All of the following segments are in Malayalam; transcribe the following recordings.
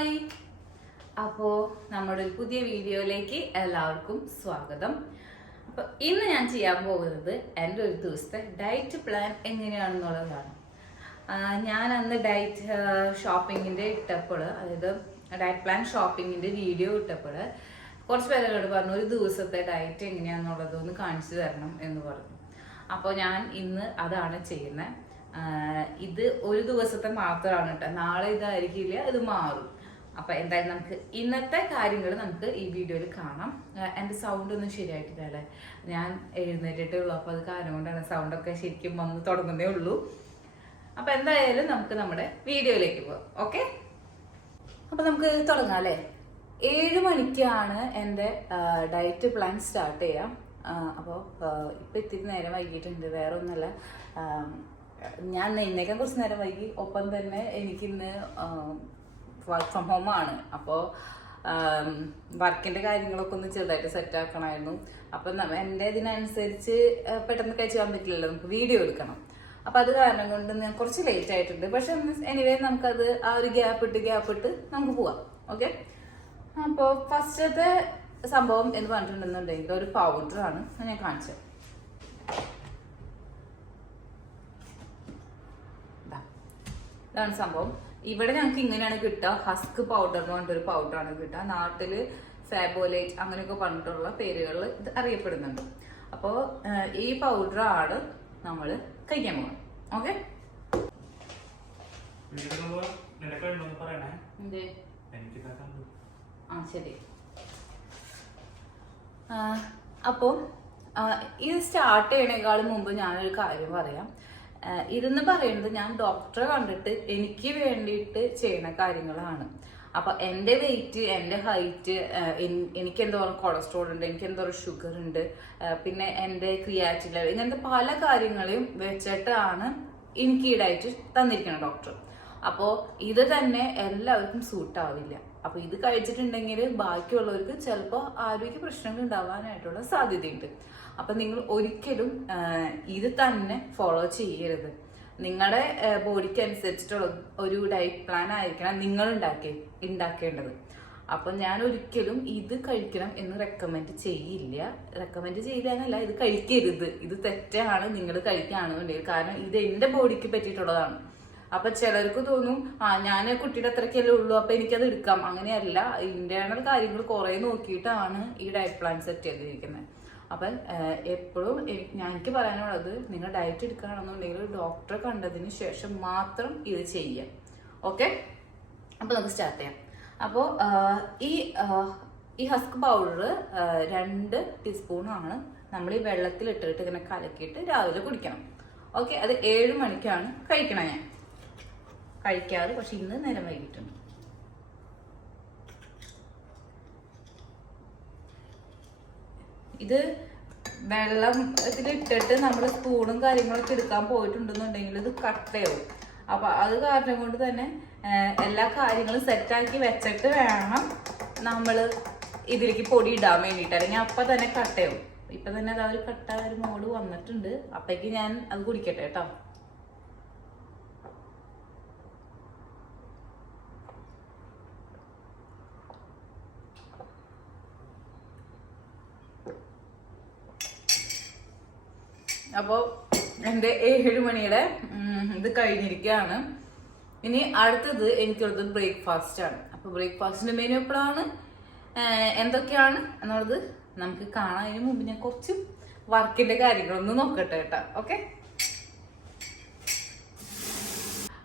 ഹായ്, അപ്പോൾ നമ്മുടെ ഒരു പുതിയ വീഡിയോയിലേക്ക് എല്ലാവർക്കും സ്വാഗതം. അപ്പോൾ ഇന്ന് ഞാൻ ചെയ്യാൻ പോകുന്നത് എൻ്റെ ഒരു ദിവസത്തെ ഡയറ്റ് പ്ലാൻ എങ്ങനെയാണെന്നുള്ളതാണ്. ഞാൻ അന്ന് ഡയറ്റ് ഷോപ്പിങ്ങിൻ്റെ ഇട്ടപ്പോൾ, അതായത് ഡയറ്റ് പ്ലാൻ ഷോപ്പിങ്ങിൻ്റെ വീഡിയോ ഇട്ടപ്പോൾ കുറച്ച് പേരോട് പറഞ്ഞു ഒരു ദിവസത്തെ ഡയറ്റ് എങ്ങനെയാണെന്നുള്ളതൊന്ന് കാണിച്ചു തരണം എന്ന് പറഞ്ഞു. അപ്പോൾ ഞാൻ ഇന്ന് അതാണ് ചെയ്യുന്നത്. ഇത് ഒരു ദിവസത്തെ മാത്രമാണ് കേട്ടോ, നാളെ ഇതായിരിക്കില്ല, ഇത് മാറും. അപ്പൊ എന്തായാലും നമുക്ക് ഇന്നത്തെ കാര്യങ്ങൾ നമുക്ക് ഈ വീഡിയോയിൽ കാണാം. എൻ്റെ സൗണ്ട് ഒന്നും ശരിയായിട്ടില്ല അല്ലേ, ഞാൻ എഴുന്നേറ്റിട്ടേ ഉള്ളൂ, അപ്പൊ അത് കാരണം കൊണ്ടാണ് സൗണ്ടൊക്കെ ശരിക്കും വന്ന് തുടങ്ങുന്നേ ഉള്ളൂ. അപ്പൊ എന്തായാലും നമുക്ക് നമ്മുടെ വീഡിയോയിലേക്ക് പോകാം. ഓക്കെ, അപ്പൊ നമുക്ക് തുടങ്ങാം അല്ലേ. 7 മണിക്കാണ് എൻ്റെ ഡയറ്റ് പ്ലാൻ സ്റ്റാർട്ട് ചെയ്യാം. അപ്പോൾ ഇപ്പൊ ഇത്തിരി നേരം വൈകിട്ടുണ്ട്, വേറെ ഒന്നുമല്ല, ഞാൻ എഴുന്നേക്കാൻ കുറച്ച് നേരം വൈകി. ഒപ്പം തന്നെ എനിക്കിന്ന് വർക്ക് ഫ്രം ഹോം ആണ്. അപ്പോൾ വർക്കിന്റെ കാര്യങ്ങളൊക്കെ ഒന്ന് ചെറുതായിട്ട് സെറ്റ് ആക്കണമായിരുന്നു. അപ്പം എൻ്റെ ഇതിനനുസരിച്ച് പെട്ടെന്ന് കഴിച്ചു പോകാൻ പറ്റില്ലല്ലോ, നമുക്ക് വീഡിയോ എടുക്കണം. അപ്പം അത് കാരണം കൊണ്ട് ഞാൻ കുറച്ച് ലേറ്റ് ആയിട്ടുണ്ട്. പക്ഷെ എനിവേ നമുക്കത് ആ ഒരു ഗ്യാപ്പ് ഇട്ട് നമുക്ക് പോവാം. ഓക്കെ, അപ്പോൾ ഫസ്റ്റത്തെ സംഭവം എന്ന് പറഞ്ഞിട്ടുണ്ടെന്നുണ്ടെങ്കിൽ ഒരു പൗഡറാണ് ഞാൻ കാണിച്ചത്. ഇതാണ് സംഭവം. ഇവിടെ ഞങ്ങൾക്ക് ഇങ്ങനെയാണ് കിട്ടുക, ഹസ്ക് പൗഡർ എന്ന് പറഞ്ഞിട്ടൊരു പൗഡറാണ് കിട്ടുക. നാട്ടില് ഫാബോലൈറ്റ് അങ്ങനെയൊക്കെ പറഞ്ഞിട്ടുള്ള പേരുകളിൽ ഇത് അറിയപ്പെടുന്നുണ്ട്. അപ്പോൾ ഈ പൗഡറാണ് നമ്മൾ കഴിക്കാൻ പോകുന്നത്. ഓക്കെ, ശരി. അപ്പോൾ ഇത് സ്റ്റാർട്ട് ചെയ്യണേക്കാളും മുമ്പ് ഞാനൊരു കാര്യം പറയാം. ഇതെന്ന് പറയുന്നത് ഞാൻ ഡോക്ടറെ കണ്ടിട്ട് എനിക്ക് വേണ്ടിയിട്ട് ചെയ്യുന്ന കാര്യങ്ങളാണ്. അപ്പൊ എൻ്റെ വെയിറ്റ്, എൻ്റെ ഹൈറ്റ്, എനിക്ക് എന്തോരം കൊളസ്ട്രോൾ ഉണ്ട്, എനിക്ക് എന്തോരം ഷുഗർ ഉണ്ട്, പിന്നെ എൻ്റെ ക്രിയാറ്റിൻ ലെവൽ, ഇങ്ങനത്തെ പല കാര്യങ്ങളെയും വെച്ചിട്ടാണ് എനിക്ക് ഈ ഡയറ്റ് തന്നിരിക്കണം ഡോക്ടർ. അപ്പോൾ ഇത് തന്നെ എല്ലാവർക്കും സൂട്ട് ആവില്ല. അപ്പൊ ഇത് കഴിച്ചിട്ടുണ്ടെങ്കിൽ ബാക്കിയുള്ളവർക്ക് ചിലപ്പോൾ ആരോഗ്യ പ്രശ്നങ്ങൾ ഉണ്ടാവാനായിട്ടുള്ള സാധ്യതയുണ്ട്. അപ്പൊ നിങ്ങൾ ഒരിക്കലും ഇത് തന്നെ ഫോളോ ചെയ്യരുത്. നിങ്ങളുടെ ബോഡിക്ക് അനുസരിച്ചിട്ടുള്ള ഒരു ഡയറ്റ് പ്ലാൻ ആയിരിക്കണം നിങ്ങൾ ഉണ്ടാക്കേണ്ടത്. അപ്പൊ ഞാൻ ഒരിക്കലും ഇത് കഴിക്കണം എന്ന് റെക്കമെൻഡ് ചെയ്യില്ല എന്നല്ല, ഇത് കഴിക്കരുത്, ഇത് തെറ്റാണ് നിങ്ങൾ കഴിക്കുകയാണെന്നുണ്ടെങ്കിൽ. കാരണം ഇത് എന്റെ ബോഡിക്ക് പറ്റിയിട്ടുള്ളതാണ്. അപ്പൊ ചിലർക്ക് തോന്നും ഞാൻ കുട്ടിയുടെ അത്രയ്ക്കല്ലേ ഉള്ളൂ, അപ്പൊ എനിക്കത് എടുക്കാം. അങ്ങനെയല്ല, ഇന്റേണൽ കാര്യങ്ങൾ കുറെ നോക്കിയിട്ടാണ് ഈ ഡയറ്റ് പ്ലാൻ സെറ്റ് ചെയ്തിരിക്കുന്നത്. അപ്പൊ എപ്പോഴും എനിക്ക് പറയാനുള്ളത്, നിങ്ങൾ ഡയറ്റ് എടുക്കുകയാണെന്നുണ്ടെങ്കിൽ ഡോക്ടറെ കണ്ടതിന് ശേഷം മാത്രം ഇത് ചെയ്യാം. ഓക്കെ, അപ്പൊ നമുക്ക് സ്റ്റാർട്ട് ചെയ്യാം. അപ്പോൾ ഈ ഹസ്ക് പൗഡർ 2 ടീസ്പൂണാണ് നമ്മൾ ഈ വെള്ളത്തിൽ ഇട്ടിട്ട് ഇങ്ങനെ കലക്കിയിട്ട് രാവിലെ കുടിക്കണം. ഓക്കെ, അത് 7 മണിക്കാണ് കഴിക്കണം. ഞാൻ കഴിക്കാറ്, പക്ഷെ ഇന്ന് നേരം വൈകിട്ടുണ്ട്. ഇത് വെള്ളം ഇതിലിട്ടിട്ട് നമ്മൾ സ്പൂണും കാര്യങ്ങളൊക്കെ എടുക്കാൻ പോയിട്ടുണ്ടെന്നുണ്ടെങ്കിൽ ഇത് കട്ടയാവും. അപ്പൊ അത് കാരണം കൊണ്ട് തന്നെ എല്ലാ കാര്യങ്ങളും സെറ്റാക്കി വെച്ചിട്ട് വേണം നമ്മൾ ഇതിലേക്ക് പൊടി ഇടാൻ വേണ്ടിയിട്ട്, അല്ലെങ്കിൽ അപ്പൊ തന്നെ കട്ടയാവും. ഇപ്പൊ തന്നെ അതാ ഒരു കട്ട ഒരു മോള് വന്നിട്ടുണ്ട്. അപ്പേക്ക് ഞാൻ അത് കുടിക്കട്ടെ കേട്ടോ. അപ്പോൾ എൻ്റെ 7 മണിയുടെ ഇത് കഴിഞ്ഞിരിക്കുകയാണ്. ഇനി അടുത്തത് എനിക്കുള്ളത് ബ്രേക്ക്ഫാസ്റ്റ് ആണ്. അപ്പൊ ബ്രേക്ക്ഫാസ്റ്റിന്റെ മെനു എപ്പോഴാണ്, എന്തൊക്കെയാണ് എന്നുള്ളത് നമുക്ക് കാണാം. അതിന് മുമ്പ് ഞാൻ കുറച്ച് വർക്കിന്റെ കാര്യങ്ങളൊന്ന് നോക്കട്ടെ കേട്ടോ. ഓക്കെ,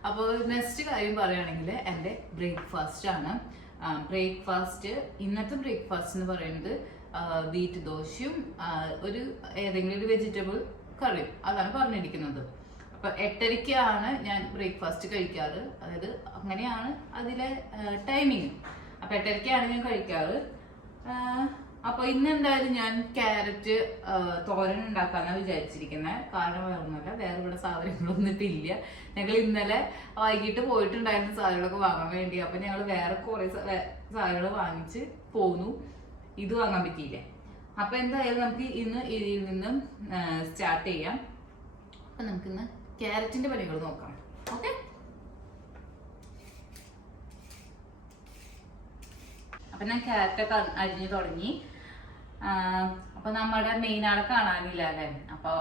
അപ്പോൾ നെക്സ്റ്റ് കാര്യം പറയുകയാണെങ്കിൽ എൻ്റെ ബ്രേക്ക്ഫാസ്റ്റ് ആണ്. ബ്രേക്ക്ഫാസ്റ്റ്, ഇന്നത്തെ ബ്രേക്ക്ഫാസ്റ്റ് എന്ന് പറയുന്നത് വീറ്റ് ദോശയും ഏതെങ്കിലും ഒരു വെജിറ്റബിൾ കറിയും, അതാണ് പറഞ്ഞിരിക്കുന്നത്. അപ്പൊ 8:30ക്കാണ് ഞാൻ ബ്രേക്ക്ഫാസ്റ്റ് കഴിക്കാറ്. അതായത് അങ്ങനെയാണ് അതിലെ ടൈമിങ്. അപ്പൊ 8:30ക്കാണ് ഞാൻ കഴിക്കാറ്. അപ്പൊ ഇന്ന് എന്തായാലും ഞാൻ ക്യാരറ്റ് തോരൻ ഉണ്ടാക്കാന്നാണ് വിചാരിച്ചിരിക്കുന്നത്. കാരണം വേറൊന്നുമല്ല, വേറെ ഇവിടെ സാധനങ്ങളൊന്നും ഇല്ല. ഞങ്ങൾ ഇന്നലെ വൈകിട്ട് പോയിട്ടുണ്ടായിരുന്ന സാധനങ്ങളൊക്കെ വാങ്ങാൻ വേണ്ടി. അപ്പൊ ഞങ്ങൾ വേറെ കുറെ സാധനങ്ങൾ വാങ്ങിച്ച് പോന്നു, ഇത് വാങ്ങാൻ പറ്റിയില്ല. അപ്പൊ എന്തായാലും നമുക്ക് ഇന്ന് ഇതിൽ നിന്നും സ്റ്റാർട്ട് ചെയ്യാം. അപ്പൊ നമുക്കിന്ന് ക്യാരറ്റിന്റെ പണികൾ നോക്കാം. ഓക്കെ, അപ്പൊ ഞാൻ ക്യാരറ്റൊക്കെ അരിഞ്ഞു തുടങ്ങി. അപ്പൊ നമ്മുടെ മെയിൻ ആളെ കാണാനില്ല അല്ലെ. അപ്പൊ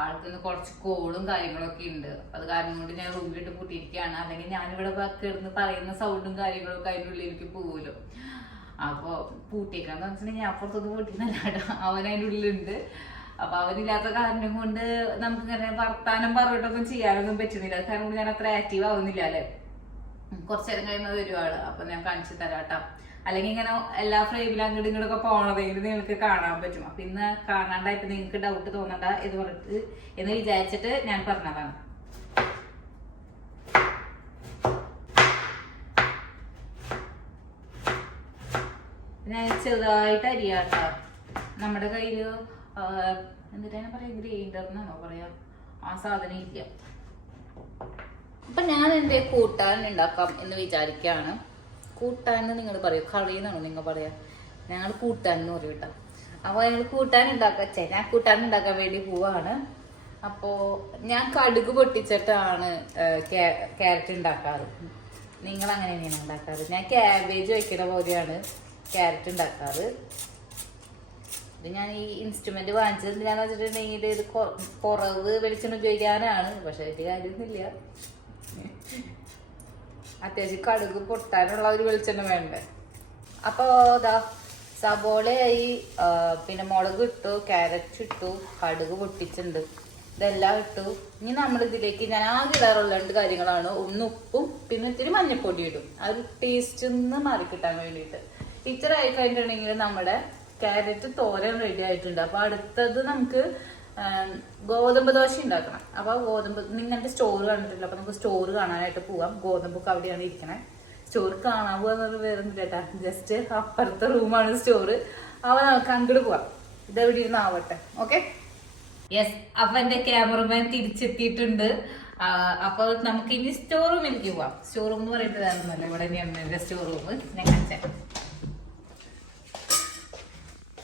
ആൾക്ക് കുറച്ച് കോളും കാര്യങ്ങളൊക്കെ ഉണ്ട്. അത് കാരണം കൊണ്ട് ഞാൻ റൂമിലിട്ട് പൂട്ടിയിരിക്കുകയാണ്. അല്ലെങ്കിൽ ഞാനിവിടെ കിടന്ന് പറയുന്ന സൗണ്ടും കാര്യങ്ങളൊക്കെ അതിൻ്റെ ഉള്ളിലേക്ക് പോകുമല്ലോ. അപ്പൊ പൂട്ടിയേക്കാന്ന് വെച്ചിട്ടുണ്ടെങ്കിൽ അപ്പുറത്തൊന്നും പൂട്ടിന്നല്ല കേട്ടോ, അവൻ അതിൻ്റെ ഉള്ളിലുണ്ട്. അപ്പൊ അവനില്ലാത്ത കാരണം കൊണ്ട് നമുക്ക് ഇങ്ങനെ വർത്താനം പറഞ്ഞിട്ടൊന്നും ചെയ്യാനൊന്നും പറ്റുന്നില്ല. അത് കാരണം കൊണ്ട് ഞാൻ അത്ര ആക്റ്റീവ് ആവുന്നില്ല അല്ലെ. കുറച്ചു നേരം കഴിയുമ്പോൾ വരും ആള്. അപ്പൊ ഞാൻ കാണിച്ചു തരാട്ടോ. അല്ലെങ്കിൽ ഇങ്ങനെ എല്ലാ ഫ്രെയിമിലും അങ്ങോട്ടും ഇങ്ങോട്ടൊക്കെ പോണതെങ്കിൽ നിങ്ങൾക്ക് കാണാൻ പറ്റും. അപ്പൊ ഇന്ന് കാണാണ്ടായിട്ട് നിങ്ങൾക്ക് ഡൗട്ട് തോന്നണ്ട എന്ന് പറഞ്ഞിട്ട് എന്ന് വിചാരിച്ചിട്ട് ഞാൻ പറഞ്ഞതാണ്. ഞാൻ ചെറുതായിട്ട് അരിയാട്ടോ. നമ്മുടെ കയ്യില് എന്നിട്ടാണ് പറയാ, ഗ്രൈൻഡർ എന്നാണോ പറയാ, ആ സാധനം ഇല്ല. അപ്പൊ ഞാൻ എന്റെ കൂട്ടാൻ ഉണ്ടാക്കാം എന്ന് വിചാരിക്കുകയാണ്. കൂട്ടാൻ എന്ന് നിങ്ങൾ പറയും, കറി എന്നാണോ നിങ്ങൾ പറയാ? ഞങ്ങൾ കൂട്ടാൻ എന്ന് പറയും കേട്ടോ. അപ്പൊ ഞങ്ങൾ കൂട്ടാൻ ഉണ്ടാക്കാം. ഞാൻ കൂട്ടാൻ ഉണ്ടാക്കാൻ വേണ്ടി പോവാണ്. അപ്പോ ഞാൻ കടുക് പൊട്ടിച്ചിട്ടാണ് ക്യാരറ്റ് ഉണ്ടാക്കാറ്. നിങ്ങൾ അങ്ങനെ തന്നെയാണ് ഉണ്ടാക്കാറ്. ഞാൻ ക്യാബേജ് വയ്ക്കുന്ന പോലെയാണ് ക്യാരറ്റ് ഉണ്ടാക്കാറ്. ഇത് ഞാൻ ഈ ഇൻസ്ട്രുമെന്റ് വാങ്ങിച്ചത് എന്തിനാന്ന് വെച്ചിട്ടുണ്ടെങ്കിൽ ഇത് കുറവ് വെളിച്ചെണ്ണ ഉപയോഗിക്കാനാണ്. പക്ഷെ അതിന്റെ കാര്യമൊന്നുമില്ല. അത്യാവശ്യം കടുക് പൊട്ടാനുള്ള ഒരു വെളിച്ചെണ്ണ വേണ്ടേ. അപ്പൊ ഇതാ സബോളയായി, പിന്നെ മുളക് ഇട്ടു, ക്യാരറ്റ് ഇട്ടു, കടുക് പൊട്ടിച്ചിട്ടുണ്ട്, ഇതെല്ലാം ഇട്ടു. ഇനി നമ്മൾ ഇതിലേക്ക് ഞാൻ ആകെ ഇടാറുള്ള 2 കാര്യങ്ങളാണ്. ഒന്ന് ഉപ്പും പിന്നെ ഇത്തിരി മഞ്ഞൾപ്പൊടി ഇടും, ആ ഒരു ടേസ്റ്റ് ഒന്ന് മാറിക്കിട്ടാൻ വേണ്ടിയിട്ട്. ഇത്ര ആയി കഴിഞ്ഞിട്ടുണ്ടെങ്കിൽ നമ്മുടെ ക്യാരറ്റ് തോരൻ റെഡി ആയിട്ടുണ്ട്. അപ്പൊ അടുത്തത് നമുക്ക് ഗോതമ്പ് ദോശ ഉണ്ടാക്കണം. അപ്പൊ ഗോതമ്പ് നിങ്ങളുടെ സ്റ്റോർ കണ്ടിട്ടില്ല. അപ്പൊ നമുക്ക് സ്റ്റോർ കാണാനായിട്ട് പോവാം. ഗോതമ്പൊക്കെ അവിടെയാണ് ഇരിക്കണേ. സ്റ്റോർ കാണാൻ പോവാന്ന് വേറൊന്നും കേട്ടാ, ജസ്റ്റ് അപ്പുറത്തെ റൂമാണ് സ്റ്റോർ. അവ നമുക്ക് അങ്ങോട്ട് പോവാം. ഇതെവിടെ ഇരുന്ന് ആവട്ടെ. Okay, yes. അപ്പൊ എന്റെ ക്യാമറമാൻ തിരിച്ചെത്തിയിട്ടുണ്ട്. അപ്പൊ നമുക്ക് ഇനി സ്റ്റോർ റൂമിലേക്ക് പോവാം. സ്റ്റോർ റൂം എന്ന് പറയുന്നത് വേറൊന്നുമല്ല, ഇവിടെ തന്നെയാണ് എന്റെ സ്റ്റോർ റൂം. ഞാൻ കാണിച്ചേ.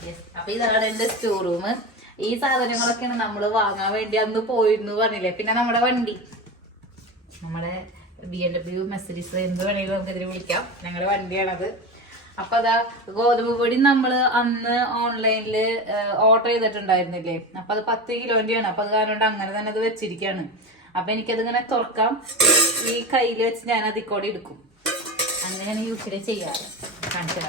യെസ്, അപ്പൊ ഇതാണ് എന്റെ സ്റ്റോർ റൂം. ഈ സാധനങ്ങളൊക്കെയാണ് നമ്മൾ വാങ്ങാൻ വേണ്ടി അന്ന് പോയിരുന്നു പറഞ്ഞില്ലേ. പിന്നെ നമ്മുടെ വണ്ടി, നമ്മുടെ BMW മെർസിഡീസ്, എന്ത് വേണമെങ്കിലും നമുക്ക് ഇതിന് വിളിക്കാം. ഞങ്ങളുടെ വണ്ടിയാണത്. അപ്പൊ അതാ ഗോതമ്പ് പൊടി നമ്മൾ അന്ന് ഓൺലൈനില് ഓർഡർ ചെയ്തിട്ടുണ്ടായിരുന്നില്ലേ. അപ്പൊ അത് 10 കിലോന്റെയാണ്. അപ്പൊ അത് കാരണം അങ്ങനെ തന്നെ അത് വെച്ചിരിക്കുകയാണ്. അപ്പൊ എനിക്കത് ഇങ്ങനെ തുറക്കാം. ഈ കയ്യിൽ വെച്ച് ഞാൻ അതിൽ എടുക്കും. അങ്ങനെയാണ് യൂഷ്വലി ചെയ്യാറ്. കാണിച്ചു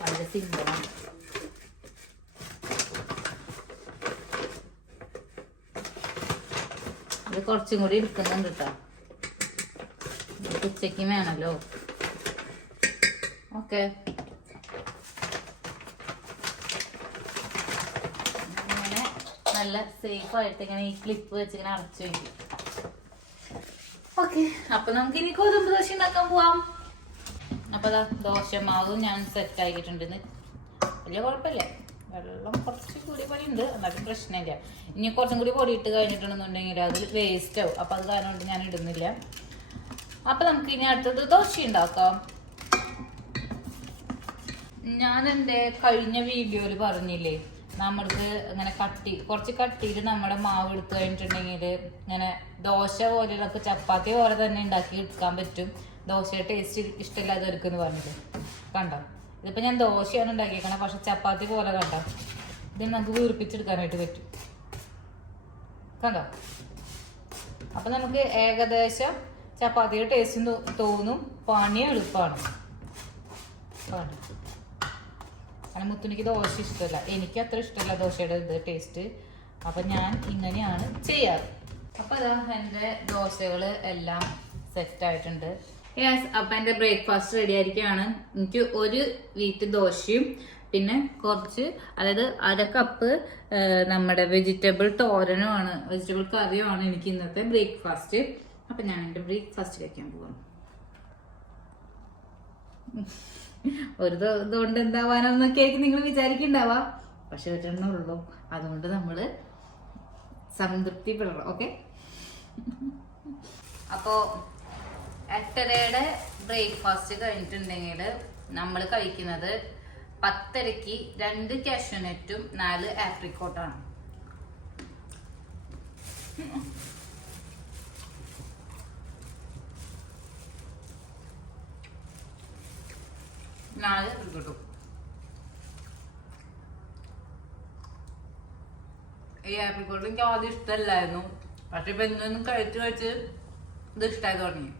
വളരെ സിമ്പിളാണ്. ഇത് കുറച്ചും കൂടി എടുക്കുന്നുണ്ട് കേട്ടോ, ഉച്ചയ്ക്ക് വേണല്ലോ. ഓക്കെ, ഇങ്ങനെ നല്ല സേഫ് ആയിട്ട് ഇങ്ങനെ ഈ ക്ലിപ്പ് വെച്ച് ഇങ്ങനെ അടച്ചു വയ്ക്കും. ഓക്കെ, അപ്പൊ നമുക്ക് ഇനി ഗോതമ്പ് ദോശ ഉണ്ടാക്കാൻ പോവാം. അപ്പൊ ദോശമാവും ഞാൻ സെറ്റ് ആക്കിയിട്ടുണ്ടെന്ന്. വലിയ കുഴപ്പമില്ല, വെള്ളം കുറച്ച് കൂടി പൊടി ഉണ്ട്, എന്നാലും പ്രശ്നമില്ല. ഇനി കുറച്ചും കൂടി പൊടി ഇട്ട് കഴിഞ്ഞിട്ടുണ്ടെന്നുണ്ടെങ്കിൽ അത് വേസ്റ്റ് ആവും. അപ്പൊ അത് കാരണം കൊണ്ട് ഞാൻ ഇടുന്നില്ല. അപ്പൊ നമുക്ക് ഇനി അടുത്തത് ദോശ ഉണ്ടാക്കാം. ഞാൻ എൻ്റെ കഴിഞ്ഞ വീഡിയോയിൽ പറഞ്ഞില്ലേ, നമ്മൾക്ക് ഇങ്ങനെ കുറച്ച് കട്ടിയിൽ നമ്മുടെ മാവ് എടുത്തു കഴിഞ്ഞിട്ടുണ്ടെങ്കിൽ ഇങ്ങനെ ദോശ പോലെയുള്ള ചപ്പാത്തി പോലെ തന്നെ ഉണ്ടാക്കി എടുക്കാൻ പറ്റും. ദോശയുടെ ടേസ്റ്റ് ഇഷ്ടമില്ലാതെ എടുക്കുമെന്ന് പറഞ്ഞില്ലേ. കണ്ടോ, ഇതിപ്പോൾ ഞാൻ ദോശയാണ് ഉണ്ടാക്കിയേക്കണം, പക്ഷെ ചപ്പാത്തി പോലെ കണ്ടോ, ഇതിന് നമുക്ക് വീർപ്പിച്ചെടുക്കാനായിട്ട് പറ്റും. കണ്ടോ, അപ്പം നമുക്ക് ഏകദേശം ചപ്പാത്തിയുടെ ടേസ്റ്റ് തോന്നും. പണി എളുപ്പമാണ്. കണ്ടോ, കാരണം മുത്തുനിക്ക് ദോശ ഇഷ്ടമല്ല, എനിക്ക് അത്ര ഇഷ്ടമല്ല ദോശയുടെ ഇത് ടേസ്റ്റ്. അപ്പം ഞാൻ ഇങ്ങനെയാണ് ചെയ്യാറ്. അപ്പം അതാ എൻ്റെ ദോശകൾ എല്ലാം സെറ്റായിട്ടുണ്ട്. യെസ്, അപ്പം എൻ്റെ ബ്രേക്ക്ഫാസ്റ്റ് റെഡി ആയിരിക്കുകയാണ്. എനിക്ക് 1 വീറ്റ് ദോശയും പിന്നെ കുറച്ച്, അതായത് 1/2 കപ്പ് നമ്മുടെ വെജിറ്റബിൾ തോരനുമാണ്, വെജിറ്റബിൾ കറിയുമാണ് എനിക്ക് ഇന്നത്തെ ബ്രേക്ക്ഫാസ്റ്റ്. അപ്പം ഞാൻ എൻ്റെ ബ്രേക്ക്ഫാസ്റ്റ് കഴിക്കാൻ പോവാണ്. ഒരു ഇതുകൊണ്ട് എന്താവാനൊന്നൊക്കെയായിരിക്കും നിങ്ങൾ വിചാരിക്കുന്നുണ്ടാവാ, പക്ഷെ ഒരെണ്ണമുള്ളൂ. അതുകൊണ്ട് നമ്മൾ സംതൃപ്തിപ്പെടണം. ഓക്കെ, അപ്പോൾ 8:30 ബ്രേക്ക്ഫാസ്റ്റ് കഴിഞ്ഞിട്ടുണ്ടെങ്കിൽ നമ്മൾ കഴിക്കുന്നത് 10:30 2 കാഷ്യൂനട്ടും 4 ആപ്രിക്കോട്ടാണ്. നാളെ കിട്ടും. ഈ ആപ്പിൾക്കോട്ട് എനിക്ക് ആദ്യം ഇഷ്ടമല്ലായിരുന്നു, പക്ഷെ ഇപ്പൊ എന്തൊന്നും കഴിച്ച് കഴിച്ച് ഇത് ഇഷ്ടമായി തുടങ്ങി.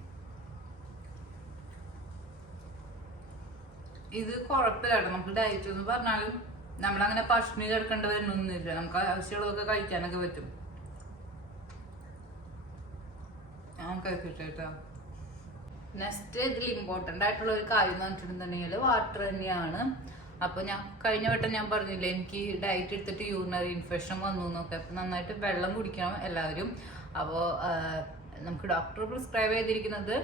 ഇത് കുഴപ്പമില്ല കേട്ടോ, നമുക്ക് ഡയറ്റ് എന്ന് പറഞ്ഞാലും നമ്മളങ്ങനെ പഷ്ണി കിടക്കേണ്ടി വരുന്നൊന്നുമില്ല, നമുക്ക് ആവശ്യമുള്ളതൊക്കെ കഴിക്കാനൊക്കെ പറ്റും. ഞാൻ കഴിക്കട്ടോ. നെക്സ്റ്റ് ഇതിൽ ഇമ്പോർട്ടൻ്റ് ആയിട്ടുള്ള ഒരു കാര്യം എന്ന് പറഞ്ഞിട്ടുണ്ടെന്നുണ്ടെങ്കിൽ വാട്ടർ തന്നെയാണ്. അപ്പോൾ ഞാൻ കഴിഞ്ഞ വട്ടം ഞാൻ പറഞ്ഞില്ലേ എനിക്ക് ഡയറ്റ് എടുത്തിട്ട് യൂറിനറി ഇൻഫെക്ഷൻ വന്നു എന്നൊക്കെ. അപ്പം നന്നായിട്ട് വെള്ളം കുടിക്കണം എല്ലാവരും. അപ്പോൾ നമുക്ക് ഡോക്ടർ പ്രിസ്ക്രൈബ് ചെയ്തിരിക്കുന്നത്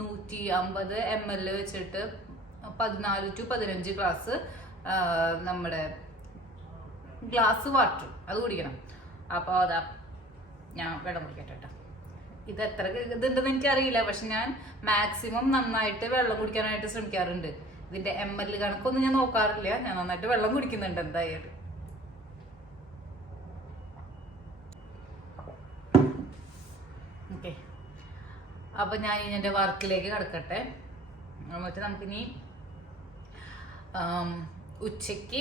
150 ml വെച്ചിട്ട് 14 to 15 ഗ്ലാസ് നമ്മുടെ ഗ്ലാസ് വാട്ടർ അത് കുടിക്കണം. അപ്പോൾ അതാ ഞാൻ വെള്ളം കുടിക്കട്ടെ കേട്ടോ. ഇത് എത്ര ഇതുണ്ടെന്ന് എനിക്കറിയില്ല, പക്ഷെ ഞാൻ മാക്സിമം നന്നായിട്ട് വെള്ളം കുടിക്കാനായിട്ട് ശ്രമിക്കാറുണ്ട്. ഇതിന്റെ ml കണക്കൊന്നും ഞാൻ നോക്കാറില്ല, ഞാൻ നന്നായിട്ട് വെള്ളം കുടിക്കുന്നുണ്ട് എന്തായാലും. ഓക്കെ, അപ്പൊ ഞാൻ ഇനി എന്റെ വർക്കിലേക്ക് കിടക്കട്ടെ. എന്നിട്ട് നമുക്കിനി ഉച്ചക്ക്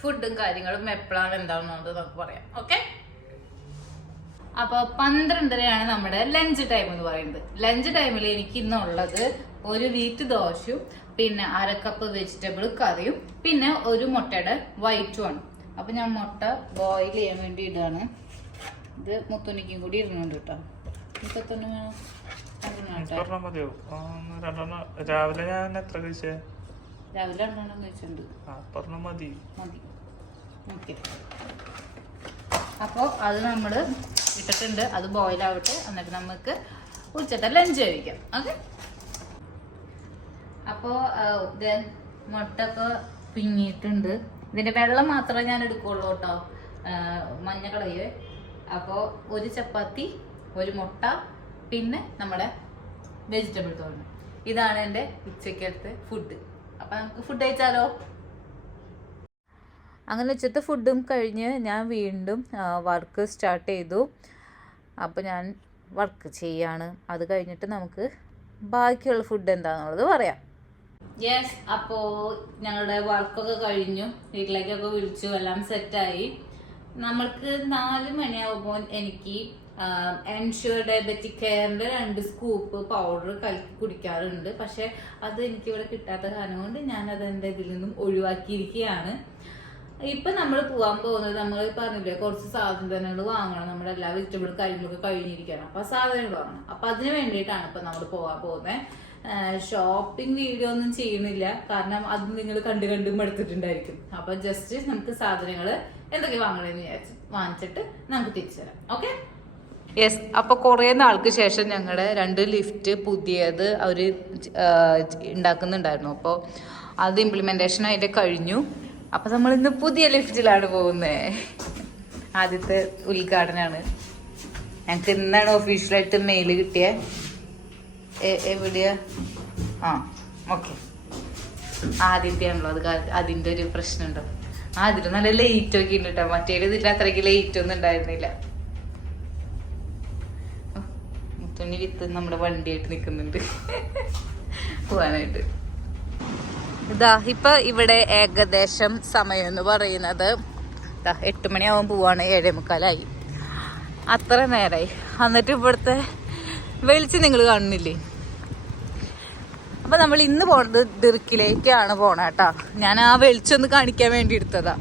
ഫുഡും കാര്യങ്ങളും എപ്പോഴാണ് എന്താണെന്നുള്ളത് നമുക്ക് പറയാം. ഓക്കെ, അപ്പൊ 12:30 നമ്മുടെ ലഞ്ച് ടൈം എന്ന് പറയുന്നത്. ലഞ്ച് ടൈമിൽ എനിക്ക് ഇന്നുള്ളത് ഒരു വീറ്റ് ദോശയും പിന്നെ 1/2 കപ്പ് വെജിറ്റബിൾ കറിയും പിന്നെ ഒരു മുട്ടയുടെ വൈറ്റും ആണ്. അപ്പൊ ഞാൻ മുട്ട ബോയിൽ ചെയ്യാൻ വേണ്ടി ഇടാണ്. ഇത് മുത്തുണിക്കും കൂടി ഇടുന്നുണ്ട് കേട്ടോ. രാവിലെ ഞാൻ എത്ര കഴിച്ചേ? രാവിലെ 2 കഴിച്ചിട്ടുണ്ട്. മതി. ഓക്കെ, അപ്പോൾ അത് നമ്മൾ ഇട്ടിട്ടുണ്ട്, അത് ബോയിൽ ആവട്ടെ. എന്നിട്ട് നമുക്ക് ഉച്ചത്തെ ലഞ്ച് കഴിക്കാം. ഓക്കെ, അപ്പോൾ മുട്ട ഒക്കെ പിങ്ങിയിട്ടുണ്ട്. ഇതിന്റെ വെള്ളം മാത്രമേ ഞാൻ എടുക്കുള്ളൂ കേട്ടോ, മഞ്ഞ കളയുവേ. അപ്പോൾ ഒരു ചപ്പാത്തി, ഒരു മുട്ട, പിന്നെ നമ്മുടെ വെജിറ്റബിൾ തോരൻ. ഇതാണ് എൻ്റെ ഉച്ചക്കത്തെ ഫുഡ്. അപ്പം നമുക്ക് ഫുഡ് കഴിച്ചാലോ? അങ്ങനെ ഉച്ചത്തെ ഫുഡും കഴിഞ്ഞ് ഞാൻ വീണ്ടും വർക്ക് സ്റ്റാർട്ട് ചെയ്തു. അപ്പോൾ ഞാൻ വർക്ക് ചെയ്യാണ്. അത് കഴിഞ്ഞിട്ട് നമുക്ക് ബാക്കിയുള്ള ഫുഡ് എന്താണെന്നുള്ളത് പറയാം. യെസ്, അപ്പോൾ ഞങ്ങളുടെ വർക്കൊക്കെ കഴിഞ്ഞു, വീട്ടിലേക്കൊക്കെ വിളിച്ചു, എല്ലാം സെറ്റായി. നമ്മൾക്ക് 4 മണിയാവുമ്പോൾ എനിക്ക് എൻഷുർ ഡയബറ്റിക് കെയറിൻ്റെ 2 സ്കൂപ്പ് പൗഡർ കലക്കി കുടിക്കാറുണ്ട്. പക്ഷെ അത് എനിക്കിവിടെ കിട്ടാത്ത കാരണം കൊണ്ട് ഞാനത് എൻ്റെ ഇതിൽ നിന്നും ഒഴിവാക്കിയിരിക്കുകയാണ്. ഇപ്പൊ നമ്മൾ പോകാൻ പോകുന്നത്, നമ്മൾ പറഞ്ഞില്ലേ കുറച്ച് സാധനങ്ങൾ വാങ്ങണം, നമ്മുടെ എല്ലാ വെജിറ്റബിൾ കാര്യങ്ങളൊക്കെ കഴിഞ്ഞിരിക്കണം. അപ്പൊ സാധനങ്ങൾ വാങ്ങണം. അപ്പൊ അതിന് വേണ്ടിയിട്ടാണ് ഇപ്പൊ നമ്മൾ പോകാൻ പോകുന്നത്. ഷോപ്പിംഗ് വീഡിയോ ഒന്നും ചെയ്യുന്നില്ല, കാരണം അത് നിങ്ങൾ കണ്ടു മടുത്തിട്ടുണ്ടായിരിക്കും. അപ്പൊ ജസ്റ്റ് നമുക്ക് സാധനങ്ങൾ എന്തൊക്കെ വാങ്ങണമെന്ന് വിചാരിച്ചു വാങ്ങിച്ചിട്ട് നമുക്ക് തിരിച്ചു തരാം. Okay, yes. അപ്പൊ കുറെ നാൾക്ക് ശേഷം ഞങ്ങളുടെ 2 ലിഫ്റ്റ് പുതിയത് അവര് ഉണ്ടാക്കുന്നുണ്ടായിരുന്നു. അപ്പോൾ അത് ഇംപ്ലിമെന്റേഷൻ അതിന്റെ കഴിഞ്ഞു. അപ്പൊ നമ്മൾ ഇന്ന് പുതിയ ലിഫ്റ്റിലാണ് പോകുന്നത്. ആദ്യത്തെ ഉദ്ഘാടനമാണ്. ഞങ്ങൾക്ക് ഇന്നാണ് ഒഫീഷ്യലായിട്ട് മെയിൽ കിട്ടിയ. എവിടെയാ? ഓക്കെ, ആദ്യത്തെ ആണല്ലോ, അത് അതിന്റെ ഒരു പ്രശ്നമുണ്ടോ? അതിൽ നല്ല ലേറ്റ് ഒക്കെ ഉണ്ട് കേട്ടോ. മറ്റേ ഇതിൽ അത്രയ്ക്ക് ലേറ്റ് ഒന്നും ഉണ്ടായിരുന്നില്ല. മുത്തുണ്ണി വിത്ത് നമ്മുടെ വണ്ടിയായിട്ട് നിൽക്കുന്നുണ്ട് പോവാനായിട്ട്. ഇതാ ഇപ്പൊ ഇവിടെ ഏകദേശം സമയം എന്ന് പറയുന്നത് 8 മണിയാവാൻ പോവാണ്. 7:45 അത്ര നേരമായി. എന്നിട്ട് ഇവിടുത്തെ വെളിച്ചം നിങ്ങൾ കാണുന്നില്ലേ? അപ്പൊ നമ്മൾ ഇന്ന് പോണത് ദിർക്കിലേക്കാണ് കേട്ടോ. ഞാൻ ആ വെളിച്ചം ഒന്ന് കാണിക്കാൻ വേണ്ടി എടുത്തതാ.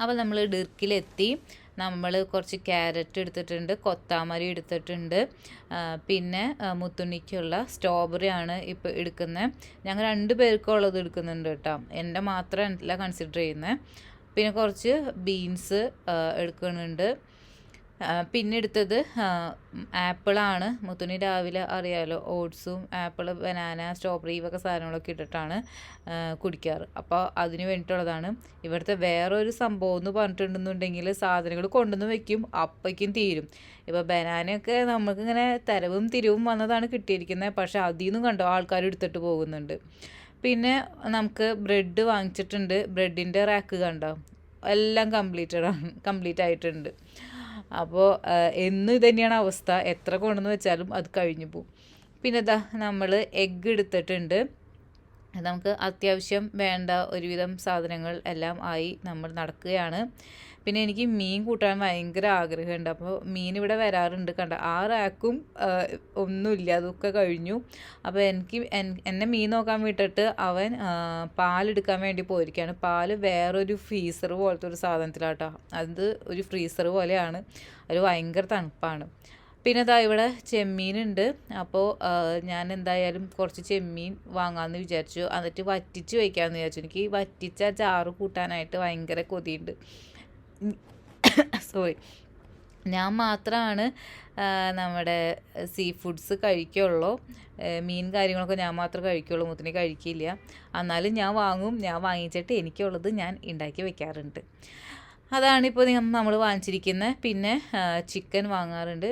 അപ്പൊ നമ്മൾ ദിർക്കിലെത്തി. നമ്മൾ കുറച്ച് ക്യാരറ്റ് എടുത്തിട്ടുണ്ട്, കൊത്താമരി എടുത്തിട്ടുണ്ട്, പിന്നെ മുത്തുണ്ണിക്കുള്ള സ്ട്രോബെറി ആണ് ഇപ്പോൾ എടുക്കുന്നത്. ഞങ്ങൾ 2 പേർക്കുള്ളത് എടുക്കുന്നുണ്ട് കേട്ടോ, എൻ്റെ മാത്രമല്ല കൺസിഡർ ചെയ്യുന്നത്. പിന്നെ കുറച്ച് ബീൻസ് എടുക്കുന്നുണ്ട്. പിന്നെ എടുത്തത് ആപ്പിളാണ്. മുത്തുണ്ണി രാവിലെ അറിയാലോ ഓട്സും ആപ്പിൾ, ബനാന, സ്ട്രോബെറി ഇവയൊക്കെ സാധനങ്ങളൊക്കെ ഇട്ടിട്ടാണ് കുടിക്കാറ്. അപ്പോൾ അതിന് വേണ്ടിയിട്ടുള്ളതാണ്. ഇവിടുത്തെ വേറൊരു സംഭവം എന്ന് പറഞ്ഞിട്ടുണ്ടെന്നുണ്ടെങ്കിൽ സാധനങ്ങൾ കൊണ്ടുവന്ന് വെക്കും, അപ്പയ്ക്കും തീരും. ഇപ്പോൾ ബനാനയൊക്കെ നമുക്കിങ്ങനെ തരവും തിരിവും വന്നതാണ് കിട്ടിയിരിക്കുന്നത്. പക്ഷെ അതിൽ നിന്നും കണ്ടോ ആൾക്കാർ എടുത്തിട്ട് പോകുന്നുണ്ട്. പിന്നെ നമുക്ക് ബ്രെഡ് വാങ്ങിച്ചിട്ടുണ്ട്. ബ്രെഡിൻ്റെ റാക്ക് കണ്ടോ, എല്ലാം കംപ്ലീറ്റ് ആയിട്ടുണ്ട്. അപ്പോൾ എന്നും ഇത് തന്നെയാണ് അവസ്ഥ. എത്ര കൊണ്ടുവന്ന് വെച്ചാലും അത് കഴിഞ്ഞു പോകും. പിന്നെ ഇതാ നമ്മൾ എഗ്ഗ് എടുത്തിട്ടുണ്ട്. നമുക്ക് അത്യാവശ്യം വേണ്ട ഒരുവിധം സാധനങ്ങൾ എല്ലാം ആയി നമ്മൾ നടക്കുകയാണ്. പിന്നെ എനിക്ക് മീൻ കൂട്ടാൻ ഭയങ്കര ആഗ്രഹമുണ്ട്. അപ്പോൾ മീൻ ഇവിടെ വരാറുണ്ട്, കണ്ട ആ റാക്കും ഒന്നുമില്ല, അതൊക്കെ കഴിഞ്ഞു. അപ്പോൾ എന്നെ മീൻ നോക്കാൻ വിട്ടിട്ട് അവൻ പാലെടുക്കാൻ വേണ്ടി പോയിരിക്കുകയാണ്. പാല് വേറൊരു ഫ്രീസർ പോലത്തെ ഒരു സാധനത്തിലാട്ടോ, അത് ഒരു ഫ്രീസർ പോലെയാണ്, ഒരു ഭയങ്കര തണുപ്പാണ്. പിന്നെ ഇതാ ഇവിടെ ചെമ്മീനുണ്ട്. അപ്പോൾ ഞാൻ എന്തായാലും കുറച്ച് ചെമ്മീൻ വാങ്ങാമെന്ന് വിചാരിച്ചു, എന്നിട്ട് വറ്റിച്ച് വയ്ക്കാമെന്ന് വിചാരിച്ചു. എനിക്ക് വറ്റിച്ച ചാറ് കൂട്ടാനായിട്ട് ഭയങ്കര കൊതിയുണ്ട്. സോറി, ഞാൻ മാത്രമാണ് നമ്മുടെ സീ ഫുഡ്സ് കഴിക്കുള്ളൂ, മീൻ കാര്യങ്ങളൊക്കെ ഞാൻ മാത്രമേ കഴിക്കുള്ളൂ, മുത്തിനെ കഴിക്കില്ല. എന്നാലും ഞാൻ വാങ്ങും, ഞാൻ വാങ്ങിച്ചിട്ട് എനിക്കുള്ളത് ഞാൻ ഉണ്ടാക്കി വെക്കാറുണ്ട്. അതാണിപ്പോൾ നമ്മൾ വാങ്ങിച്ചിരിക്കുന്നത്. പിന്നെ ചിക്കൻ വാങ്ങാറുണ്ട്.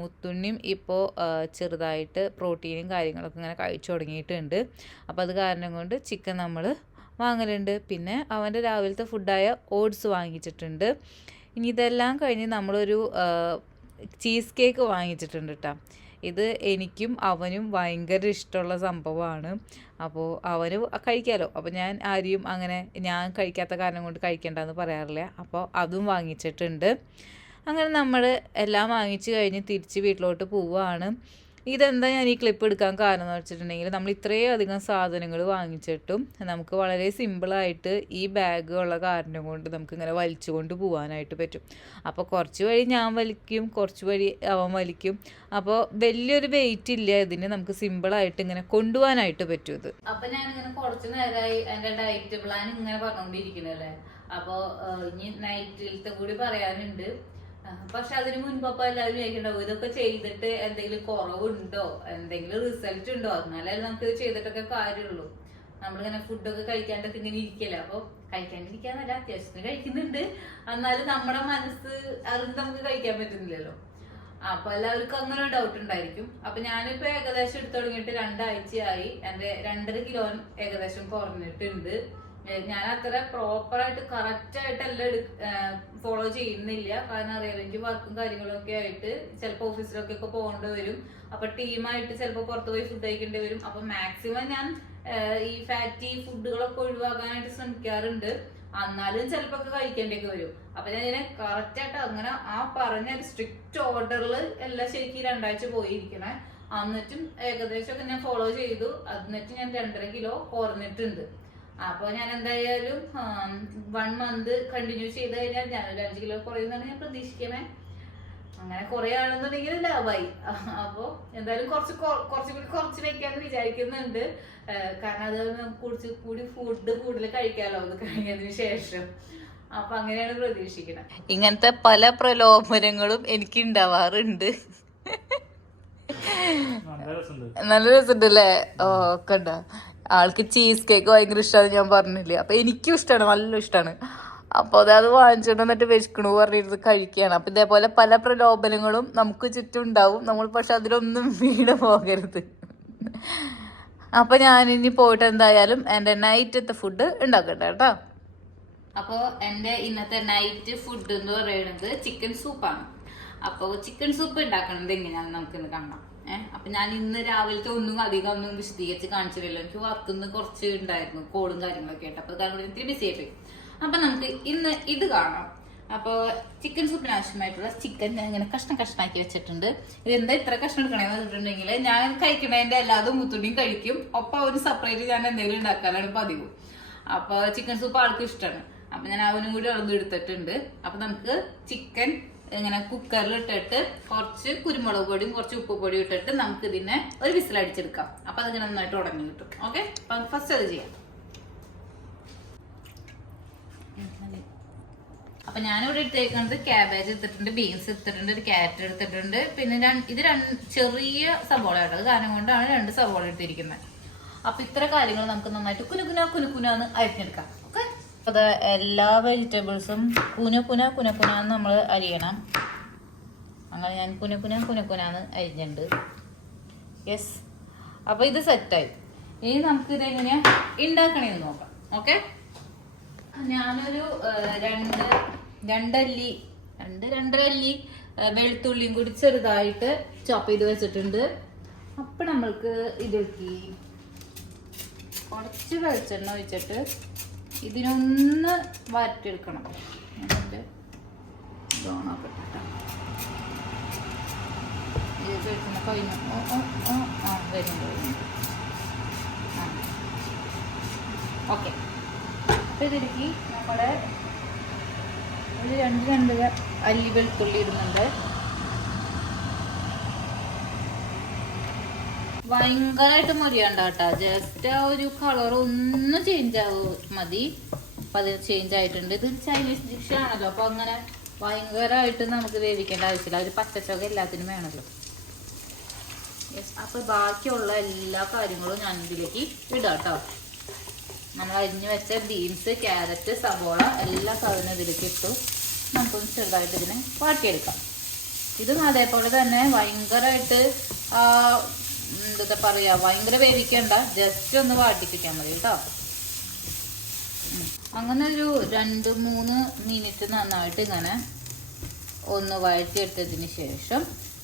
മുത്തുണ്ണിയും ഇപ്പോൾ ചെറുതായിട്ട് പ്രോട്ടീനും കാര്യങ്ങളൊക്കെ ഇങ്ങനെ കഴിച്ചു തുടങ്ങിയിട്ടുണ്ട്. അപ്പോൾ അത് കാരണം കൊണ്ട് ചിക്കൻ നമ്മൾ വാങ്ങലുണ്ട്. പിന്നെ അവൻ്റെ രാവിലത്തെ ഫുഡായ ഓട്സ് വാങ്ങിച്ചിട്ടുണ്ട്. ഇനി ഇതെല്ലാം കഴിഞ്ഞ് നമ്മളൊരു ചീസ് കേക്ക് വാങ്ങിച്ചിട്ടുണ്ട് കേട്ടോ. ഇത് എനിക്കും അവനും ഭയങ്കര ഇഷ്ടമുള്ള സംഭവമാണ്. അപ്പോൾ അവന് കഴിക്കാമല്ലോ, അപ്പോൾ ഞാൻ ആരെയും അങ്ങനെ ഞാൻ കഴിക്കാത്ത കാരണം കൊണ്ട് കഴിക്കേണ്ടെന്ന് പറയാറില്ല. അപ്പോൾ അതും വാങ്ങിച്ചിട്ടുണ്ട്. അങ്ങനെ നമ്മൾ എല്ലാം വാങ്ങിച്ച് കഴിഞ്ഞ് തിരിച്ച് വീട്ടിലോട്ട് പോവുകയാണ്. ഇതെന്താ ഞാൻ ഈ ക്ലിപ്പ് എടുക്കാൻ കാരണം എന്ന് വെച്ചിട്ടുണ്ടെങ്കിൽ, നമ്മൾ ഇത്രയും അധികം സാധനങ്ങൾ വാങ്ങിച്ചിട്ടും നമുക്ക് വളരെ സിമ്പിളായിട്ട് ഈ ബാഗ് ഉള്ള കാരണം കൊണ്ട് നമുക്ക് ഇങ്ങനെ വലിച്ചു കൊണ്ട് പോകാനായിട്ട് പറ്റും. അപ്പോൾ കുറച്ച് വഴി ഞാൻ വലിക്കും, കുറച്ച് വഴി അവൻ വലിക്കും. അപ്പോൾ വലിയൊരു വെയിറ്റ് ഇല്ല ഇതിന്, നമുക്ക് സിമ്പിളായിട്ട് ഇങ്ങനെ കൊണ്ടുപോകാനായിട്ട് പറ്റും ഇത്. അപ്പോൾ ഞാനിങ്ങനെ കുറച്ച് നേരമായി എൻ്റെ ഡയറ്റ് പ്ലാൻ ഇങ്ങനെ പറഞ്ഞുകൊണ്ടിരിക്കുന്നല്ലേ. അപ്പോൾ ഇനി നൈറ്റിലത്തെ കൂടി പറയാനുണ്ട്. പക്ഷെ അതിന് മുൻപ് എല്ലാവരും ചോദിക്കണ്ടാവും, ഇതൊക്കെ ചെയ്തിട്ട് എന്തെങ്കിലും കുറവുണ്ടോ, എന്തെങ്കിലും റിസൾട്ട് ഉണ്ടോ, എന്നാലേ നമുക്ക് ഇത് ചെയ്തിട്ടൊക്കെ കാര്യമുള്ളൂ. നമ്മളിങ്ങനെ ഫുഡൊക്കെ കഴിക്കാണ്ടൊക്കെ ഇങ്ങനെ ഇരിക്കല്ലേ. അപ്പോൾ കഴിക്കാണ്ടിരിക്കാന്നല്ല, അത്യാവശ്യത്തിന് കഴിക്കുന്നുണ്ട്, എന്നാലും നമ്മുടെ മനസ്സ് അറിഞ്ഞ് നമുക്ക് കഴിക്കാൻ പറ്റുന്നില്ലല്ലോ. അപ്പൊ എല്ലാവർക്കും അങ്ങനെ ഡൗട്ട് ഉണ്ടായിരിക്കും. അപ്പൊ ഞാനിപ്പോ ഏകദേശം എടുത്തു തുടങ്ങിയിട്ട് 2 ആഴ്ചയായി. എന്റെ 2.5 കിലോ ഏകദേശം കുറഞ്ഞിട്ടുണ്ട്. ഞാൻ അത്ര പ്രോപ്പറായിട്ട് കറക്റ്റായിട്ടെല്ലാം ഫോളോ ചെയ്യുന്നില്ല. കാരണം അറിയാലോ, എനിക്ക് വർക്കും കാര്യങ്ങളൊക്കെ ആയിട്ട് ചിലപ്പോൾ ഓഫീസിലൊക്കെ പോകേണ്ടി വരും. അപ്പൊ ടീമായിട്ട് ചിലപ്പോൾ പുറത്തു പോയി ഫുഡ് കഴിക്കേണ്ടി വരും. അപ്പൊ മാക്സിമം ഞാൻ ഈ ഫാറ്റി ഫുഡുകളൊക്കെ ഒഴിവാക്കാനായിട്ട് ശ്രമിക്കാറുണ്ട്. എന്നാലും ചിലപ്പോ കഴിക്കേണ്ടിയൊക്കെ വരും. അപ്പൊ ഞാൻ ഇതിനെ കറക്റ്റായിട്ട് അങ്ങനെ ആ പറഞ്ഞ സ്ട്രിക്റ്റ് ഓർഡറിൽ എല്ലാം ശരിക്കും 2 ആഴ്ച പോയിരിക്കണേ. എന്നിട്ടും ഏകദേശം ഒക്കെ ഞാൻ ഫോളോ ചെയ്തു. എന്നിട്ട് ഞാൻ 2.5 കിലോ കുറഞ്ഞിട്ടുണ്ട്. അപ്പൊ ഞാൻ എന്തായാലും 1 മന്ത് കണ്ടിന്യൂ ചെയ്ത് കഴിഞ്ഞാൽ ഞാനൊരു 5 കിലോ കുറയുന്നതാണ് ഞാൻ പ്രതീക്ഷിക്കണേ. അങ്ങനെ കുറയാണെന്നുണ്ടെങ്കിൽ ലാഭമായി. അപ്പൊ എന്തായാലും കുറച്ച് വെക്കാന്ന് വിചാരിക്കുന്നുണ്ട്. കാരണം അത് കുറച്ചുകൂടി ഫുഡ് കൂടുതൽ കഴിക്കാമല്ലോ അത് കഴിഞ്ഞതിന് ശേഷം. അപ്പൊ അങ്ങനെയാണ് പ്രതീക്ഷിക്കുന്നത്. ഇങ്ങനത്തെ പല പ്രലോഭനങ്ങളും എനിക്ക് ഉണ്ടാവാറുണ്ട്. നല്ല രസമുണ്ട് അല്ലേ? കണ്ട ആൾക്ക് ചീസ് കേക്ക് ഭയങ്കര ഇഷ്ടമാണ്, ഞാൻ പറഞ്ഞില്ലേ. അപ്പൊ എനിക്കും ഇഷ്ടമാണ്, നല്ല ഇഷ്ടമാണ്. അപ്പോൾ അത് വാങ്ങിച്ചിട്ട് എന്നിട്ട് വിശക്കണു പറഞ്ഞിരുന്ന് കഴിക്കുകയാണ്. അപ്പം ഇതേപോലെ പല പ്രലോഭനങ്ങളും നമുക്ക് ചുറ്റും ഉണ്ടാവും. നമ്മൾ പക്ഷെ അതിലൊന്നും വീണ് പോകരുത്. അപ്പം ഞാനിനി പോയിട്ട് എന്തായാലും എൻ്റെ നൈറ്റത്തെ ഫുഡ് ഉണ്ടാക്കട്ടെ കേട്ടോ. അപ്പോൾ എൻ്റെ ഇന്നത്തെ നൈറ്റ് ഫുഡ് എന്ന് പറയുന്നത് ചിക്കൻ സൂപ്പാണ്. അപ്പോൾ ചിക്കൻ സൂപ്പ് ഉണ്ടാക്കണത് എങ്ങനെയാണെന്ന് നമുക്കിന്ന് കാണാം. അപ്പൊ ഞാൻ ഇന്ന് രാവിലത്തെ അധികം വിശദീകരിച്ച് കാണിച്ചില്ലല്ലോ. എനിക്ക് വർക്കിന്ന് കുറച്ച് ഉണ്ടായിരുന്നു, കോളും കാര്യങ്ങളൊക്കെ ആയിട്ട്. അപ്പൊ കാരണം ഇത്തിരി ബിസി ആയിട്ട്. അപ്പൊ നമുക്ക് ഇന്ന് ഇത് കാണാം. അപ്പൊ ചിക്കൻ സൂപ്പിന് ആവശ്യമായിട്ടുള്ള ചിക്കൻ ഞാൻ ഇങ്ങനെ കഷ്ണാക്കി വെച്ചിട്ടുണ്ട്. ഇതെന്താ ഇത്ര കഷ്ണം എടുക്കണേന്ന് വെച്ചിട്ടുണ്ടെങ്കിൽ, ഞാൻ കഴിക്കണതിന്റെ എല്ലാതും മുത്തുണ്ടിയും കഴിക്കും. ഒപ്പം അവന് സെപ്പറേറ്റ് ഞാൻ എന്തെങ്കിലും ഉണ്ടാക്കാനാണ് പതിവ്. അപ്പൊ ചിക്കൻ സൂപ്പ് ആൾക്ക് ഇഷ്ടമാണ്. അപ്പൊ ഞാൻ അവനും കൂടി എടുത്തിട്ടുണ്ട്. അപ്പൊ നമുക്ക് ചിക്കൻ ഇങ്ങനെ കുക്കറിൽ ഇട്ടിട്ട് കുറച്ച് കുരുമുളക് പൊടിയും കുറച്ച് ഉപ്പ് പൊടിയും ഇട്ടിട്ട് നമുക്ക് ഇതിനെ ഒരു വിസിലടിച്ചെടുക്കാം. അപ്പൊ അതിങ്ങനെ നന്നായിട്ട് ഉടഞ്ഞു കിട്ടും. ഓക്കെ, അപ്പൊ ഫസ്റ്റ് അത് ചെയ്യാം. അപ്പൊ ഞാനിവിടെ എടുത്തേക്കുന്നത് ക്യാബേജ് എടുത്തിട്ടുണ്ട്, ബീൻസ് എടുത്തിട്ടുണ്ട്, ഒരു ക്യാരറ്റ് എടുത്തിട്ടുണ്ട്. പിന്നെ ഇത് ചെറിയ സവോള കേട്ടോ, അത് കാരണം കൊണ്ടാണ് 2 സവോള എടുത്തിരിക്കുന്നത്. അപ്പൊ ഇത്ര കാര്യങ്ങൾ നമുക്ക് നന്നായിട്ട് കുനുകുനാന്ന് അരിഞ്ഞെടുക്കാം. ഓക്കെ, അത് എല്ലാ വെജിറ്റബിൾസും കുനുകുനാന്ന് നമ്മൾ അരിയണം. അങ്ങനെ ഞാൻ കുനുകുനാന്ന് അരിഞ്ഞിട്ടുണ്ട്. യെസ്, അപ്പൊ ഇത് സെറ്റായി. ഇനി നമുക്ക് ഇത് എങ്ങനെയാ ഉണ്ടാക്കണേന്ന് നോക്കാം. ഓക്കെ, ഞാനൊരു 2 അല്ലി വെളുത്തുള്ളിയും കൂടി ചെറുതായിട്ട് ചോപ്പ് ചെയ്ത് വെച്ചിട്ടുണ്ട്. അപ്പൊ നമ്മൾക്ക് ഇതിലേക്ക് കുറച്ച് വെളിച്ചെണ്ണ ഒഴിച്ചിട്ട് ഇതിനൊന്ന് വരട്ടിയെടുക്കണം. എന്നിട്ട് ഇത് വെളിച്ചെണ്ണ കഴിഞ്ഞു. വരുന്നുണ്ട്. ഓക്കെ. അപ്പൊ ഇതിലേക്ക് നമ്മുടെ ഒരു 2 അല്ലി വെളുത്തുള്ളി ഇടുന്നുണ്ട്. ഭയങ്കരമായിട്ട് മുരിയണ്ട കേട്ടോ. ജസ്റ്റ് ആ ഒരു കളർ ഒന്ന് ചേഞ്ച് ആവും മതി. അപ്പൊ അത് ചേഞ്ച് ആയിട്ടുണ്ട്. ഇത് ചൈനീസ് ഡിഷ് ആണല്ലോ, അപ്പൊ അങ്ങനെ ഭയങ്കരമായിട്ട് നമുക്ക് വേവിക്കേണ്ട ആവശ്യമില്ല. ഒരു പച്ചച്ചൊക എല്ലാത്തിനും വേണമല്ലോ. അപ്പൊ ബാക്കിയുള്ള എല്ലാ കാര്യങ്ങളും ഞാൻ ഇതിലേക്ക് ഇടാം കേട്ടോ. നമ്മൾ അരിഞ്ഞു വെച്ച ബീൻസ്, ക്യാരറ്റ്, സവോള എല്ലാ സാധനവും ഇതിലേക്ക് ഇട്ടു. നമുക്കൊന്ന് ചെറുതായിട്ട് ഇതിനെ വാട്ടിയെടുക്കാം. ഇതും അതേപോലെ തന്നെ ഭയങ്കരമായിട്ട് എന്താ പറയാ, ഭയങ്കര വേവിക്കണ്ട, ജസ്റ്റ് ഒന്ന് വാട്ടിപ്പിക്കാൻ മതി കേട്ടോ. അങ്ങനെ ഒരു 2-3 മിനിറ്റ് നന്നായിട്ട് ഇങ്ങനെ ഒന്ന് വഴറ്റിയെടുത്തതിന് ശേഷം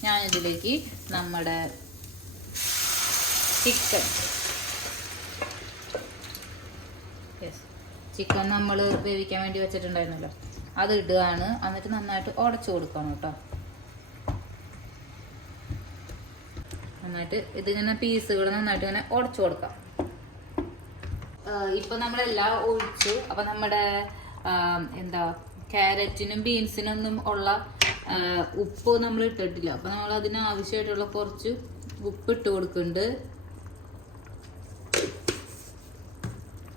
ഞാനിതിലേക്ക് നമ്മുടെ ചിക്കൻ നമ്മൾ വേവിക്കാൻ വേണ്ടി വെച്ചിട്ടുണ്ടായിരുന്നല്ലോ, അത് ഇടുകയാണ്. എന്നിട്ട് നന്നായിട്ട് ഉടച്ചു കൊടുക്കണം കേട്ടോ. നന്നായിട്ട് ഇതിങ്ങനെ പീസുകൾ നന്നായിട്ട് ഇങ്ങനെ ഉടച്ചു കൊടുക്കാം. ഇപ്പൊ നമ്മളെല്ലാം ഒഴിച്ചു. അപ്പൊ നമ്മുടെ എന്താ ക്യാരറ്റിനും ബീൻസിനൊന്നും ഉള്ള ഉപ്പ് നമ്മൾ ഇട്ടിട്ടില്ല. അപ്പൊ നമ്മൾ അതിന് ആവശ്യമായിട്ടുള്ള കുറച്ച് ഉപ്പ് ഇട്ട് കൊടുക്കുന്നുണ്ട്.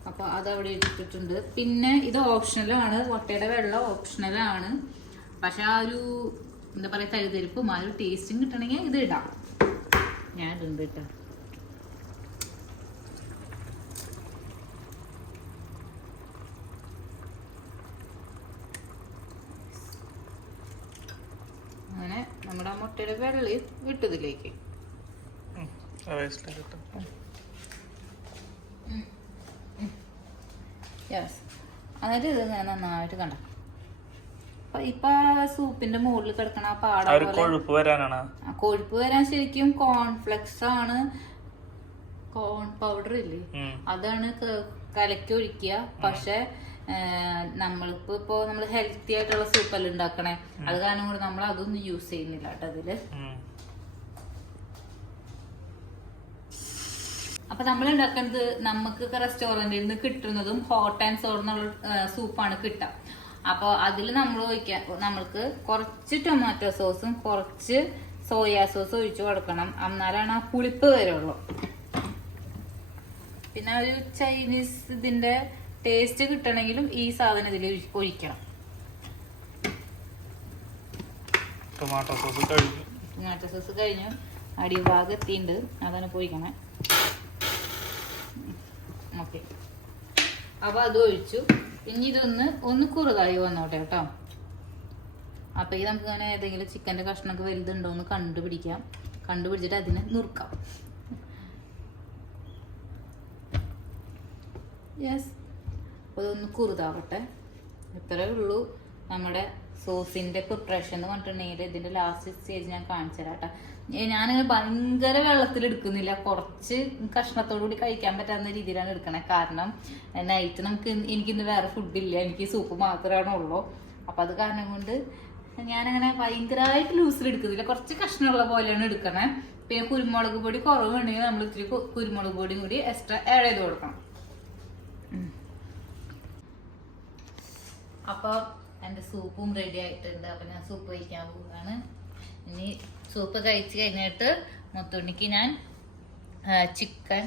അപ്പൊ അതവിടെ ഇട്ടിട്ടുണ്ട്. പിന്നെ ഇത് ഓപ്ഷണലാണ്, മുട്ടയുടെ വെള്ളം ഓപ്ഷണലാണ്. പക്ഷെ ആ ഒരു എന്താ പറയാ തരിതരിപ്പും ആ ഒരു ടേസ്റ്റും കിട്ടണമെങ്കിൽ ഇത് ഇടാം. ഞാൻ ഇടുന്നുണ്ട് കേട്ടോ. അങ്ങനെ നമ്മുടെ ആ മുട്ടയുടെ വെള്ളം ഇട്ടതിലേക്ക് യെസ്. എന്നിട്ട് ഇത് നന്നായിട്ട് കണ്ട. ഇപ്പൊ സൂപ്പിന്റെ മുകളിൽ കിടക്കണ കൊഴുപ്പ് വരാൻ ശരിക്കും കോൺഫ്ലെക്സ് ആണ്, കോൺ പൗഡർ ഇല്ലേ, അതാണ് കലക്കി ഒഴിക്കുക. പക്ഷെ നമ്മളിപ്പോ നമ്മള് ഹെൽത്തി ആയിട്ടുള്ള സൂപ്പെല്ലാം ഉണ്ടാക്കണേ, അത് കാരണം കൂടെ നമ്മൾ അതൊന്നും യൂസ് ചെയ്യുന്നില്ല കേട്ടോ അതില്. അപ്പൊ നമ്മൾ ഉണ്ടാക്കുന്നത് നമുക്ക് റെസ്റ്റോറന്റിൽ നിന്ന് കിട്ടുന്നതും ഹോട്ട് ആൻഡ് സോർ എന്നുള്ള സൂപ്പാണ് കിട്ടുക. അപ്പോൾ അതിൽ നമ്മൾ നമ്മൾക്ക് കുറച്ച് ടൊമാറ്റോ സോസും കുറച്ച് സോയാ സോസും ഒഴിച്ചു കൊടുക്കണം. എന്നാലാണ് ആ പുളിപ്പ് വരുള്ളൂ. പിന്നെ ഒരു ചൈനീസ് ഇതിന്റെ ടേസ്റ്റ് കിട്ടണമെങ്കിലും ഈ സാധനം ഇതിൽ ഒഴിക്കണം. ടൊമാറ്റോ സോസ് കഴിഞ്ഞു. അടിഭാഗം എത്തിയിട്ടുണ്ട്, അതാണ് പൊരിക്കണേ. ഓക്കെ. അപ്പൊ അത് ഒഴിച്ചു. ഇനി ഒന്ന് കുറുതായി വന്നോട്ടെ കേട്ടോ. അപ്പൊ ഇത് നമുക്ക് ഇങ്ങനെ ഏതെങ്കിലും ചിക്കന്റെ കഷ്ണമൊക്കെ വലുതുണ്ടോ എന്ന് കണ്ടുപിടിച്ചിട്ട് അതിനെ നുറുക്കാം. യെസ്. അതൊന്ന് കുറുതാവട്ടെ. ഇത്രേ ഉള്ളൂ നമ്മുടെ സോസിന്റെ പ്രിപ്പറേഷൻ എന്ന് പറഞ്ഞിട്ടുണ്ടെങ്കിൽ. ഇതിന്റെ ലാസ്റ്റ് സ്റ്റേജ് ഞാൻ കാണിച്ചു തരാം കേട്ടോ. ഞാനിങ്ങനെ ഭയങ്കര വെള്ളത്തിൽ എടുക്കുന്നില്ല, കുറച്ച് കഷ്ണത്തോടുകൂടി കഴിക്കാൻ പറ്റാവുന്ന രീതിയിലാണ് എടുക്കണേ. കാരണം നൈറ്റ് എനിക്കിന്ന് വേറെ ഫുഡില്ല, എനിക്ക് സൂപ്പ് മാത്രമാണ് ഉള്ളൂ. അപ്പൊ അത് കാരണം കൊണ്ട് ഞാനങ്ങനെ ഭയങ്കരമായിട്ട് ലൂസിൽ എടുക്കുന്നില്ല, കുറച്ച് കഷ്ണമുള്ള പോലെയാണ് എടുക്കണേ. പിന്നെ കുരുമുളക് പൊടി കുറവുണ്ടെങ്കിൽ നമ്മൾ ഇത്തിരി കുരുമുളക് പൊടിയും കൂടി എക്സ്ട്രാ ആഡ് ചെയ്ത് കൊടുക്കണം. അപ്പൊ എന്റെ സൂപ്പും റെഡി ആയിട്ടുണ്ട്. അപ്പൊ ഞാൻ സൂപ്പ് കഴിക്കാൻ പോവുകയാണ്. ഇനി സൂപ്പ് കഴിച്ച് കഴിഞ്ഞിട്ട് മുത്തുണ്ണിക്ക് ഞാൻ ചിക്കൻ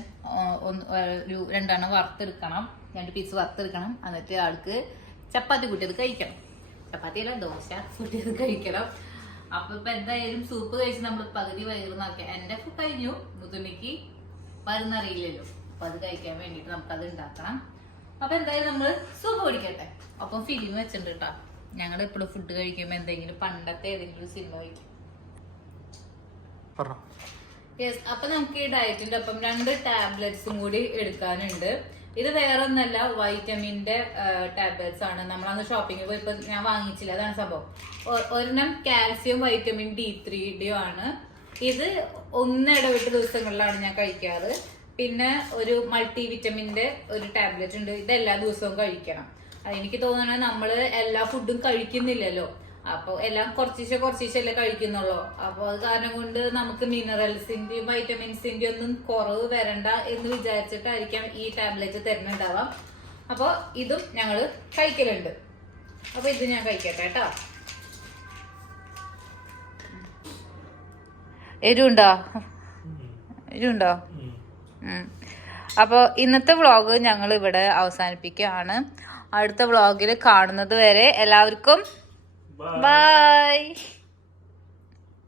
ഒരു 2 വറുത്തെടുക്കണം, 2 പീസ് വറുത്തെടുക്കണം. എന്നിട്ട് ആൾക്ക് ചപ്പാത്തി കൂട്ടിയത് കഴിക്കണം. ചപ്പാത്തിയല്ല, ദോശ കൂട്ടിയത് കഴിക്കണം. അപ്പൊ ഇപ്പൊ എന്തായാലും സൂപ്പ് കഴിച്ച് നമ്മൾ പകുതി വയറുന്നാക്കി. എന്റെ കഴിഞ്ഞു, മുത്തുണ്ണിക്ക് വരുന്നറിയില്ലല്ലോ. അപ്പൊ അത് കഴിക്കാൻ വേണ്ടിട്ട് നമുക്കത് ഉണ്ടാക്കണം. അപ്പൊ എന്തായാലും നമ്മള് സൂപ്പ് കുടിക്കട്ടെ. അപ്പം ഫിലിം വെച്ചിട്ടുണ്ട് കേട്ടോ. ഞങ്ങൾ എപ്പോഴും ഫുഡ് കഴിക്കുമ്പോ എന്തെങ്കിലും പണ്ടത്തെ ഏതെങ്കിലും സിനിമ കഴിക്കും. യെസ്. അപ്പൊ നമുക്ക് ഈ ഡയറ്റിന്റെ ഒപ്പം 2 ടാബ്ലറ്റ്സും കൂടി എടുക്കാനുണ്ട്. ഇത് വേറെ ഒന്നല്ല, വൈറ്റമിന്റെ ടാബ്ലറ്റ്സ് ആണ്. നമ്മളന്ന് ഷോപ്പിംഗ് പോയപ്പോ ഞാൻ വാങ്ങിച്ചില്ല, അതാണ് സംഭവം. ഒരെണ്ണം കാൽസ്യം വൈറ്റമിൻ D3 ആണ്, ഇത് ഒന്നിടവിട്ട് ദിവസങ്ങളിലാണ് ഞാൻ കഴിക്കാറ്. പിന്നെ ഒരു മൾട്ടി വിറ്റമിന്റെ ഒരു ടാബ്ലറ്റ് ഉണ്ട്. ഇത് എല്ലാ ദിവസവും കഴിക്കണം. എനിക്ക് തോന്നുന്നത് നമ്മള് എല്ലാ ഫുഡും കഴിക്കുന്നില്ലല്ലോ. അപ്പൊ എല്ലാം കുറച്ചല്ലേ കഴിക്കുന്നുള്ളൂ. അപ്പൊ അത് കാരണം കൊണ്ട് നമുക്ക് മിനറൽസിന്റെയും വൈറ്റമിൻസിന്റെയും ഒന്നും കുറവ് വരണ്ട എന്ന് വിചാരിച്ചിട്ടായിരിക്കാം ഈ ടാബ്ലറ്റ് തരുന്നുണ്ടാവാം. അപ്പൊ ഇതും ഞങ്ങള് കഴിക്കലുണ്ട്. അപ്പൊ ഇത് ഞാൻ കഴിക്കട്ടെ കേട്ടോ. എരിവുണ്ടോ? അപ്പോൾ ഇന്നത്തെ വ്ളോഗ് ഞങ്ങൾ ഇവിടെ അവസാനിപ്പിക്കുകയാണ്. അടുത്ത വ്ളോഗിൽ കാണുന്നത് വരെ എല്ലാവർക്കും ബൈ.